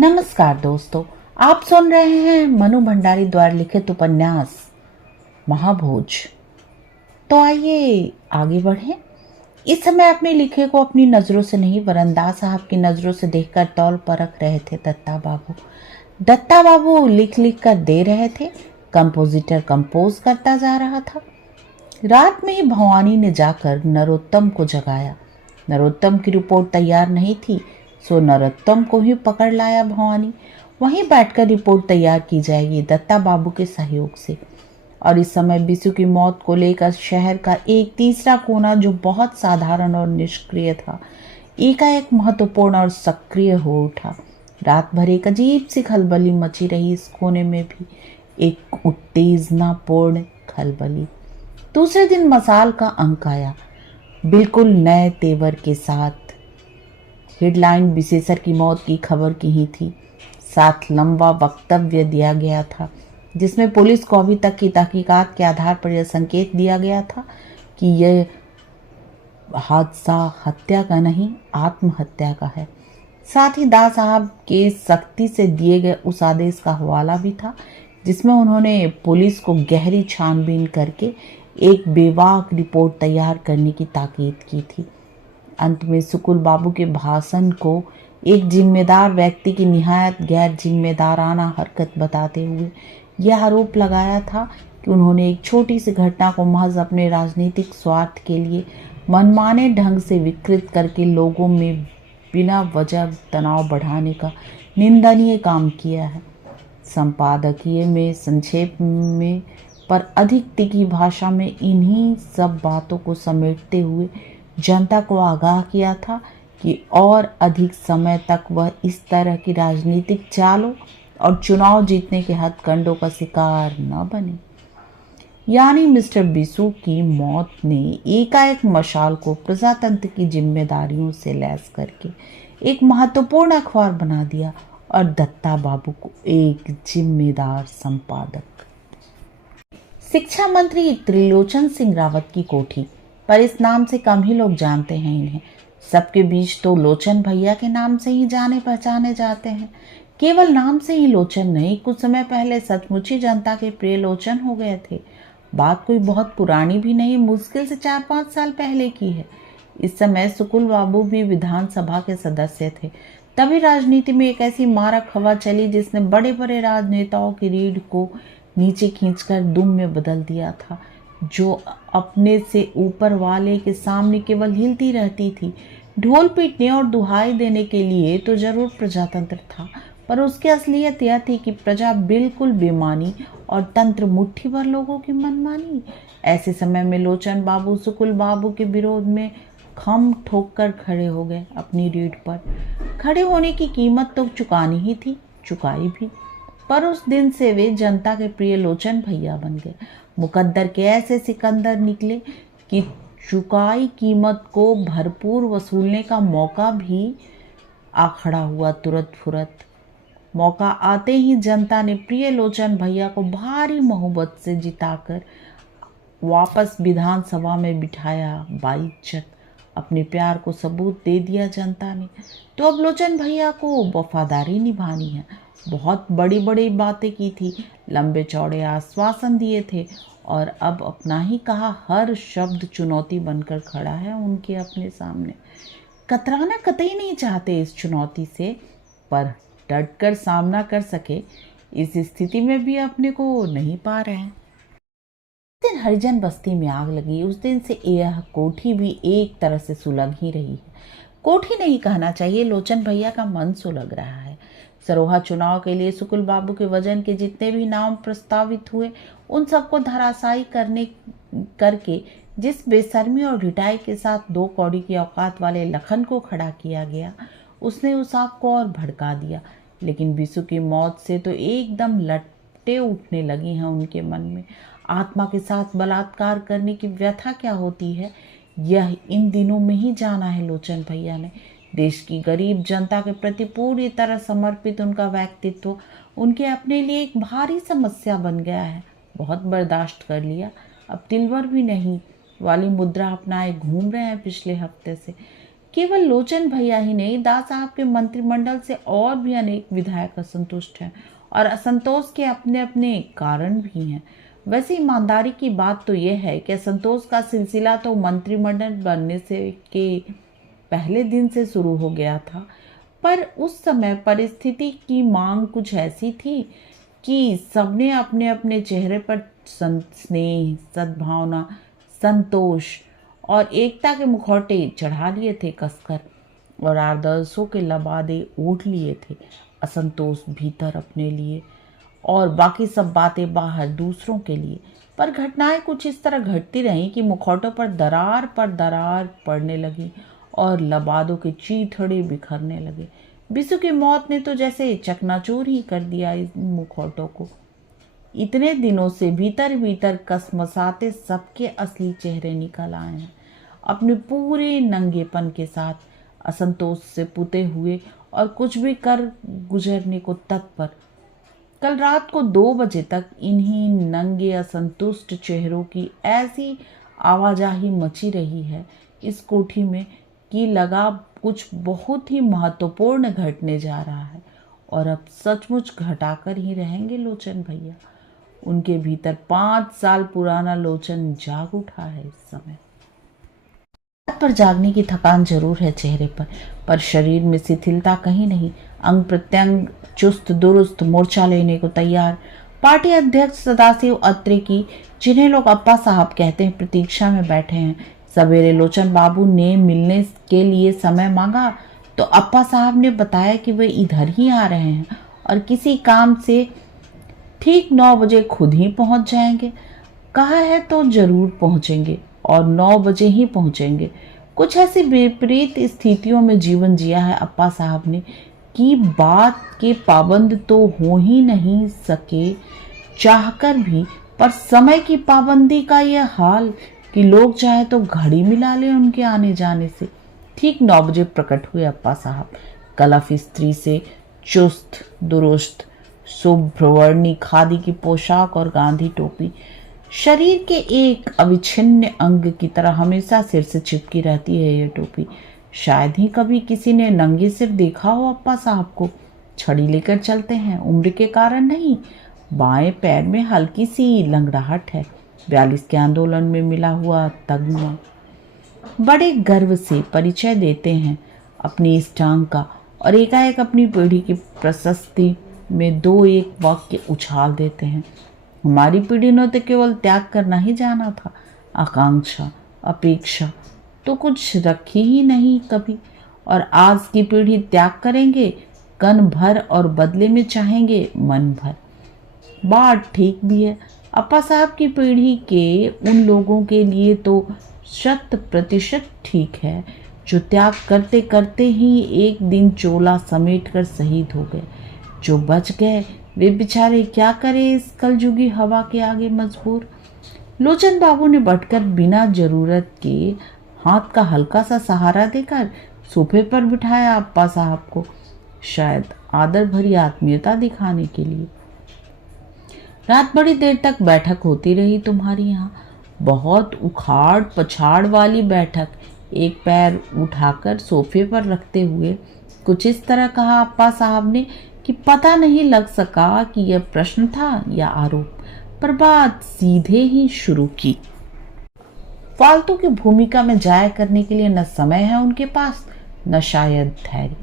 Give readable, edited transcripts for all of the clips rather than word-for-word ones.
नमस्कार दोस्तों, आप सुन रहे हैं मनु भंडारी द्वारा लिखित उपन्यास महाभोज। तो आइए आगे बढ़ें। इस समय अपने लिखे को अपनी नज़रों से नहीं वरन दास साहब की नज़रों से देखकर तौल परख रहे थे दत्ता बाबू लिख लिख कर दे रहे थे। कंपोजिटर कंपोज करता जा रहा था। रात में ही भवानी ने जाकर नरोत्तम को जगाया। नरोत्तम की रिपोर्ट तैयार नहीं थी, सो नरोत्तम को ही पकड़ लाया भवानी। वहीं बैठकर रिपोर्ट तैयार की जाएगी दत्ता बाबू के सहयोग से। और इस समय बिसु की मौत को लेकर शहर का एक तीसरा कोना जो बहुत साधारण और निष्क्रिय था, एकाएक महत्वपूर्ण और सक्रिय हो उठा। रात भर एक अजीब सी खलबली मची रही इस कोने में भी, एक उत्तेजनापूर्ण खलबली। दूसरे दिन मसाल का अंक आया, बिल्कुल नए तेवर के साथ। हेडलाइन विशेषर की मौत की खबर की ही थी। साथ लंबा वक्तव्य दिया गया था जिसमें पुलिस को अभी तक की तहकीकात के आधार पर यह संकेत दिया गया था कि यह हादसा हत्या का नहीं, आत्महत्या का है। साथ ही दास साहब के सख्ती से दिए गए उस आदेश का हवाला भी था जिसमें उन्होंने पुलिस को गहरी छानबीन करके एक बेबाक रिपोर्ट तैयार करने की ताकीद की थी। अंत में सुकुल बाबू के भाषण को एक जिम्मेदार व्यक्ति की निहायत गैर जिम्मेदाराना हरकत बताते हुए यह आरोप लगाया था कि उन्होंने एक छोटी सी घटना को महज अपने राजनीतिक स्वार्थ के लिए मनमाने ढंग से विकृत करके लोगों में बिना वजह तनाव बढ़ाने का निंदनीय काम किया है। संपादकीय में संक्षेप में पर अधिक तिखी भाषा में इन्हीं सब बातों को समेटते हुए जनता को आगाह किया था कि और अधिक समय तक वह इस तरह की राजनीतिक चालों और चुनाव जीतने के हथकंडों का शिकार न बने। यानी मिस्टर बिसु की मौत ने एकाएक मशाल को प्रजातंत्र की जिम्मेदारियों से लैस करके एक महत्वपूर्ण अखबार बना दिया और दत्ता बाबू को एक जिम्मेदार संपादक। शिक्षा मंत्री त्रिलोचन सिंह रावत की कोठी, पर इस नाम से कम ही लोग जानते हैं इन्हें। सबके बीच तो लोचन भैया के नाम से ही जाने पहचाने जाते हैं। केवल नाम से ही लोचन नहीं, कुछ समय पहले सचमुच ही जनता के प्रिय लोचन हो गए थे। बात कोई बहुत पुरानी भी नहीं, मुश्किल से 4-5 साल पहले की है। इस समय सुकुल बाबू भी विधानसभा के सदस्य थे। तभी राजनीति में एक ऐसी मारक हवा चली जिसने बड़े बड़े राजनेताओं की रीढ़ को नीचे खींचकर दुम में बदल दिया था, जो अपने से ऊपर वाले के सामने केवल हिलती रहती थी। ढोल पीटने और दुहाई देने के लिए तो जरूर प्रजातंत्र था, पर उसकी असलियत यह थी कि प्रजा बिल्कुल बेमानी और तंत्र मुट्ठी भर लोगों की मनमानी। ऐसे समय में लोचन बाबू सुकुल बाबू के विरोध में खम ठोक कर खड़े हो गए। अपनी रीढ़ पर खड़े होने की कीमत तो चुकानी ही थी, चुकाई भी। पर उस दिन से वे जनता के प्रिय लोचन भैया बन गए। मुकद्दर के ऐसे सिकंदर निकले कि चुकाई कीमत को भरपूर वसूलने का मौका भी आ खड़ा हुआ। तुरंत फुरत मौका आते ही जनता ने प्रिय लोचन भैया को भारी मोहब्बत से जिताकर वापस विधानसभा में बिठाया। बाइज्जत अपने प्यार को सबूत दे दिया जनता ने। तो अब लोचन भैया को वफादारी निभानी है। बहुत बड़ी बड़ी बातें की थी, लंबे चौड़े आश्वासन दिए थे, और अब अपना ही कहा हर शब्द चुनौती बनकर खड़ा है उनके अपने सामने। कतराना कतई नहीं चाहते इस चुनौती से, पर डटकर सामना कर सके इस स्थिति में भी अपने को नहीं पा रहे हैं। उस दिन हरिजन बस्ती में आग लगी। उस दिन से यह कोठी भी एक तरह से सुलग ही रही है। कोठी नहीं कहना चाहिए, लोचन भैया का मन सुलग रहा है। सरोहा चुनाव के लिए सुकुल बाबू के वजन के जितने भी नाम प्रस्तावित हुए, उन सबको धराशायी करके जिस बेशर्मी और ढिठाई के साथ 2 कौड़ी की औकात वाले लखन को खड़ा किया गया, उसने उस आग को और भड़का दिया। लेकिन बिसु की मौत से तो एकदम लपटे उठने लगी हैं उनके मन में। आत्मा के साथ बलात्कार करने की व्यथा क्या होती है, यह इन दिनों में ही जाना है लोचन भैया ने। देश की गरीब जनता के प्रति पूरी तरह समर्पित उनका व्यक्तित्व उनके अपने लिए एक भारी समस्या बन गया है। बहुत बर्दाश्त कर लिया, अब तिलवर भी नहीं वाली मुद्रा अपनाए घूम रहे हैं पिछले हफ्ते से। केवल लोचन भैया ही नहीं, दास साहब के मंत्रिमंडल से और भी अनेक विधायक असंतुष्ट हैं और असंतोष के अपने अपने कारण भी हैं। वैसे ईमानदारी की बात तो यह है कि असंतोष का सिलसिला तो मंत्रिमंडल बनने से के पहले दिन से शुरू हो गया था, पर उस समय परिस्थिति की मांग कुछ ऐसी थी कि सबने अपने अपने चेहरे पर स्नेह, सद्भावना, संतोष और एकता के मुखौटे चढ़ा लिए थे कसकर, और आदर्शों के लबादे ओढ़ लिए थे। असंतोष भीतर अपने लिए और बाकी सब बातें बाहर दूसरों के लिए। पर घटनाएं कुछ इस तरह घटती रहीं कि मुखौटों पर दरार पड़ने लगी और लबादों के चीथड़े बिखरने लगे। बिसु की मौत ने तो जैसे चकनाचूर ही कर दिया इन मुखौटों को। इतने दिनों से भीतर भीतर कसमसाते सबके असली चेहरे निकल आए हैं, अपने पूरे नंगेपन के साथ, असंतोष से पुते हुए और कुछ भी कर गुजरने को तत्पर। कल रात को 2 बजे तक इन्हीं नंगे असंतुष्ट चेहरों की ऐसी आवाजाही मची रही है इस कोठी में कि लगा कुछ बहुत ही महत्वपूर्ण घटने जा रहा है, और अब सचमुच घटाकर ही रहेंगे लोचन भैया। उनके भीतर 5 साल पुराना लोचन जाग उठा है इस समय। पर जागने की थकान जरूर है चेहरे पर शरीर में शिथिलता कहीं नहीं। अंग प्रत्यंग चुस्त दुरुस्त, मोर्चा लेने को तैयार। पार्टी अध्यक्ष सदाशिव अत्रे की, जिन्हें लोग अप्पा साहब कहते हैं, प्रतीक्षा में बैठे हैं। सवेरे लोचन बाबू ने मिलने के लिए समय मांगा तो अप्पा साहब ने बताया कि वे इधर ही आ रहे हैं और किसी काम से ठीक 9 बजे खुद ही पहुंच जाएंगे। कहा है तो जरूर पहुंचेंगे और 9 बजे ही पहुंचेंगे। कुछ ऐसी विपरीत स्थितियों में जीवन जिया है अप्पा साहब ने कि बात के पाबंद तो हो ही नहीं सके चाहकर भी, पर समय की पाबंदी का यह हाल कि लोग चाहे तो घड़ी मिला ले उनके आने जाने से। ठीक 9 बजे प्रकट हुए अप्पा साहब, कलफ स्त्री से चुस्त दुरुस्त, शुभ्रवर्णी खादी की पोशाक और गांधी टोपी शरीर के एक अविच्छिन्न अंग की तरह हमेशा सिर से चिपकी रहती है ये टोपी। शायद ही कभी किसी ने नंगे सिर देखा हो अप्पा साहब को। छड़ी लेकर चलते हैं, उम्र के कारण नहीं। बाएं पैर में हल्की सी लंगड़ाहट है, 42 के आंदोलन में मिला हुआ तगमा। बड़े गर्व से परिचय देते हैं अपनी इस टांग का और एकाएक अपनी पीढ़ी की प्रशस्ति में 2-1 वाक्य उछाल देते हैं। हमारी पीढ़ी ने तो केवल त्याग करना ही जाना था, आकांक्षा अपेक्षा तो कुछ रखी ही नहीं कभी, और आज की पीढ़ी त्याग करेंगे कन भर और बदले में चाहेंगे मन भर। बात ठीक भी है। अप्पा साहब की पीढ़ी के उन लोगों के लिए तो 100% ठीक है जो त्याग करते करते ही एक दिन चोला समेट कर शहीद हो गए। जो बच गए वे बेचारे क्या करें इस कलजुगी हवा के आगे मजबूर। लोचन बाबू ने बढ़कर बिना जरूरत के हाथ का हल्का सा सहारा देकर सोफे पर बिठाया अप्पा साहब को, शायद आदर भरी आत्मीयता दिखाने के लिए। रात बड़ी देर तक बैठक होती रही तुम्हारी यहाँ, बहुत उखाड़ पछाड़ वाली बैठक। एक पैर उठाकर सोफे पर रखते हुए कुछ इस तरह कहा अप्पा साहब ने कि पता नहीं लग सका कि यह प्रश्न था या आरोप, पर बात सीधे ही शुरू की। फालतू की भूमिका में जाया करने के लिए न समय है उनके पास, न शायद धैर्य।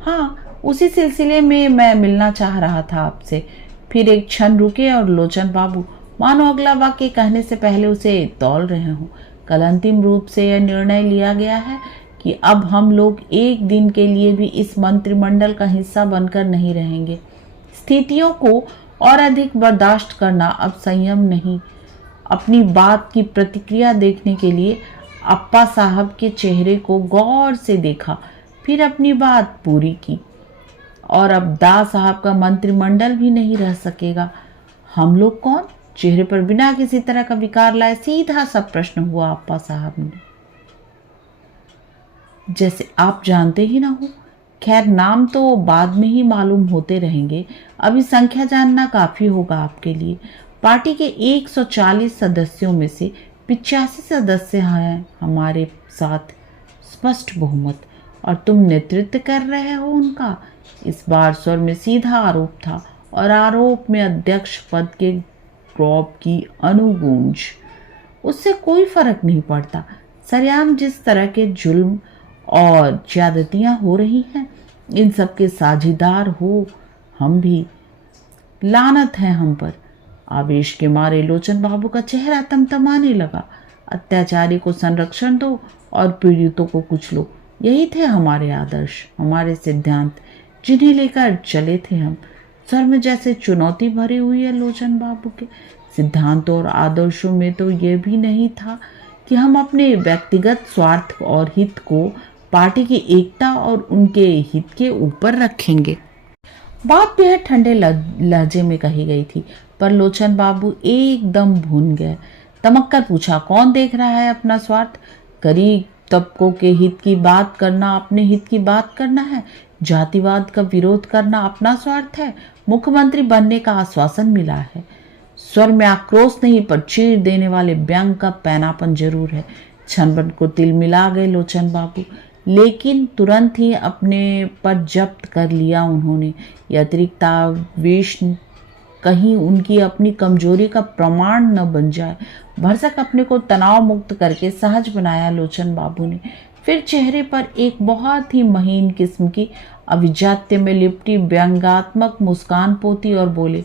हाँ, उसी सिलसिले में मैं मिलना चाह रहा था आपसे। फिर एक क्षण रुके और लोचन बाबू मानो अगला वाक्य कहने से पहले उसे तौल रहे हों। कल अंतिम रूप से यह निर्णय लिया गया है कि अब हम लोग एक दिन के लिए भी इस मंत्रिमंडल का हिस्सा बनकर नहीं रहेंगे। स्थितियों को और अधिक बर्दाश्त करना अब संयम नहीं। अपनी बात की प्रतिक्रिया देखने के लिए अप्पा साहब के चेहरे को गौर से देखा, फिर अपनी बात पूरी की। और अब दास साहब का मंत्रिमंडल भी नहीं रह सकेगा। हम लोग कौन? चेहरे पर बिना किसी तरह का विकार लाए सीधा सा प्रश्न हुआ अप्पा साहब ने। जैसे आप जानते ही ना हो। खैर, नाम तो बाद में ही मालूम होते रहेंगे, अभी संख्या जानना काफी होगा आपके लिए। पार्टी के 140 सदस्यों में से 85 सदस्य हैं हमारे साथ, स्पष्ट बहुमत। और तुम नेतृत्व कर रहे हो उनका। इस बार स्वर में सीधा आरोप था और आरोप में अध्यक्ष पद के ड्रॉप की अनुगूंज। उससे कोई फर्क नहीं पड़ता। सरेआम जिस तरह के जुल्म और ज्यादतियां हो रही हैं, इन सब के साझीदार हो हम भी। लानत है हम पर। आवेश के मारे लोचन बाबू का चेहरा तमतमाने लगा। अत्याचारी को संरक्षण दो और पीड़ितों को कुचलो, यही थे हमारे आदर्श, हमारे सिद्धांत, जिन्हें लेकर चले थे हम। सर में जैसे चुनौती भरी हुई है लोचन बाबू के सिद्धांतों और आदर्शों में तो यह भी नहीं था कि हम अपने व्यक्तिगत स्वार्थ और हित को पार्टी की एकता और उनके हित के ऊपर रखेंगे। बात बेहद ठंडे लहजे में कही गई थी, पर लोचन बाबू एकदम भून गए। तमक्कर पूछा, कौन देख रहा है अपना स्वार्थ? गरीब तबकों के हित की बात करना अपने हित की बात करना है। जातिवाद का विरोध करना अपना स्वार्थ है। मुख्यमंत्री बनने का आश्वासन मिला है। स्वर में आक्रोश नहीं, पर चीर देने वाले व्यंग का पैनापन जरूर है। क्षणभर को तिल मिला गए लोचन बाबू, लेकिन तुरंत ही अपने पर जब्त कर लिया उन्होंने। यह अतिरिक्त आवेश कहीं उनकी अपनी कमजोरी का प्रमाण न बन जाए। भरसक अपने को तनाव मुक्त करके सहज बनाया लोचन बाबू ने। फिर चेहरे पर एक बहुत ही महीन किस्म की अभिजात्य में लिपटी व्यंग्यात्मक मुस्कान पोती और बोले,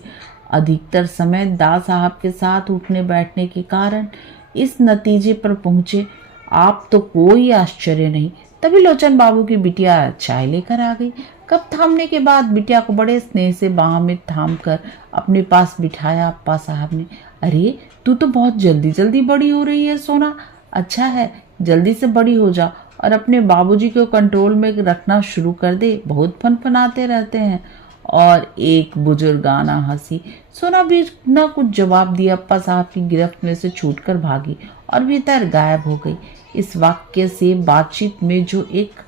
अधिकतर समय दा साहब के साथ उठने बैठने के कारण इस नतीजे पर पहुंचे। आप तो कोई आश्चर्य नहीं। तभी लोचन बाबू की बिटिया चाय लेकर आ गई। कप थामने के बाद बिटिया को बड़े स्नेह से बाह में थाम कर अपने पास बिठाया अप्पा साहब ने। अरे तू तो बहुत जल्दी जल्दी बड़ी हो रही है सोना। अच्छा है, जल्दी से बड़ी हो जा और अपने बाबूजी को कंट्रोल में रखना शुरू कर दे, बहुत फनफनाते रहते हैं। और एक बुजुर्गाना हंसी। सोना भी न कुछ जवाब दिया अप्पा साहब की गिरफ्त में से छूटकर भागी और भीतर गायब हो गई। इस वाक्य से बातचीत में जो एक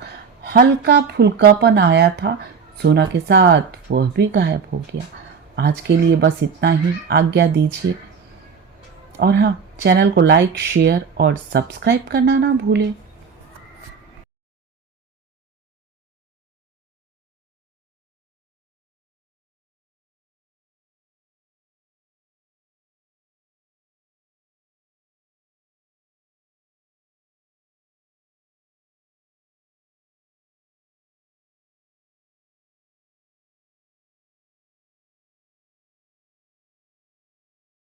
हल्का फुल्कापन आया था, सोना के साथ वह भी गायब हो गया। आज के लिए बस इतना ही, आज्ञा दीजिए। और हाँ, चैनल को लाइक, शेयर और सब्सक्राइब करना ना भूलें।